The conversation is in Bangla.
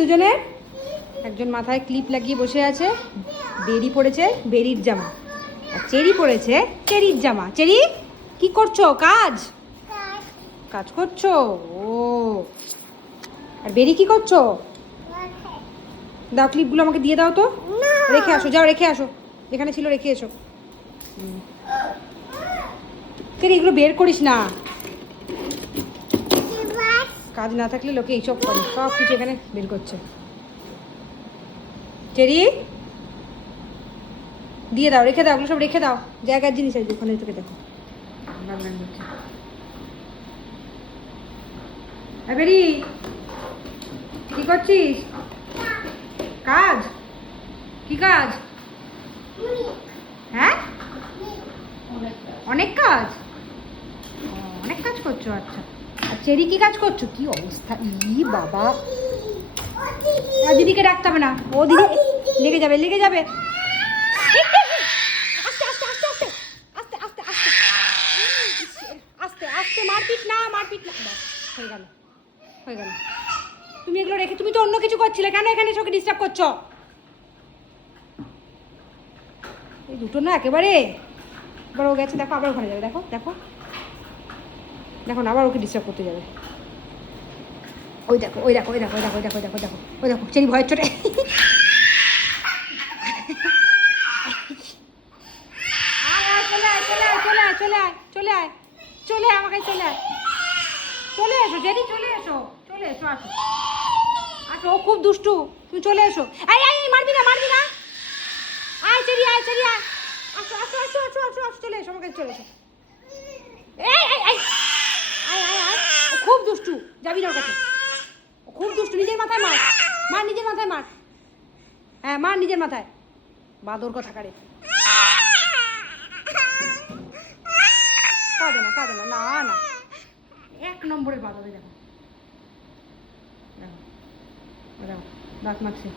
দুজনে একজন মাথায় ক্লিপ লাগিয়ে বসে আছে, বেরি পড়েছে বেরির জামা, আর চেরি পড়েছে চেরির জামা। চেরি কি করছো? কাজ কাজ করছো? ও, আর বেরি কি করছো? দাও ক্লিপগুলো আমাকে দিয়ে দাও তো। রেখে আসো, যাও রেখে আসো, যেখানে ছিল রেখে এসো। চেরি এগুলো বের করিস না, কাজ না থাকলে লোকে এইসব করে, সব কিছু এখানে বের করছে। চেরি দিয়ে দাও, রেখে দাও, ওগুলো সব রেখে দাও, জায়গার জিনিস আছে ওখানে, তোকে দেখো বেরি কি করছিস? কাজ? কি কাজ? হ্যাঁ, অনেক কাজ, অনেক কাজ করছো। আচ্ছা, আর চেরি কি কাজ করছো? কি অবস্থা, ই বাবা, আর দিদিকে ডাকতে হবে না, ও দিদি লেগে যাবে, লেগে যাবে। আস্তে আস্তে আস্তে আস্তে আস্তে আস্তে আস্তে আস্তে আস্তে, মারপিট না, মারপিট না। হয়ে গেল, হয়ে গেল। তুমি এগুলো রেখে, তুমি তো অন্য কিছু করছিলে, কেন এখানে সবকে ডিস্টার্ব করছো? এই দুটো না একেবারে, এবার ও গেছে, দেখো আবার ওখানে যাবে, দেখো দেখো দেখো না, আবার ওকে ডিস্টার্ব করতে যাবে। ওই দেখো, ওই দেখো, ওই দেখো, ওই দেখো, ওই দেখো, দেখো দেখো, ওই দেখো চেরি ভয়ের চোটে। চলে আয়, চলে আয়, চলে আয়, চলে আয়, চলে আয়, চলে আয়, আমাকে চলে আয়, চলে এসো জেরি, চলে এসো, চলে এসো, আসো আসো, ও খুব দুষ্টু, তুমি চলে এসো। এই এই মারবি না, মারবি না, আয় চেরি, আয় চেরি, আয়, আসো আসো আসো আসো আসো আসো, চলে এসো, আমাকে চলে এসো। এই এই এই, আয় আয় আয়, ও খুব দুষ্টু, যাবি না ওর কাছে, ও খুব দুষ্টু, নিজের মাথায় মার, মার নিজের মাথায় মার, হ্যাঁ মার নিজের মাথায়, বাদর কথা কারে। কাঁদে না, কাঁদে না, না না, এক নম্বরের বাদরে। দেখো দেখো দেখো, দাঁত মারছে।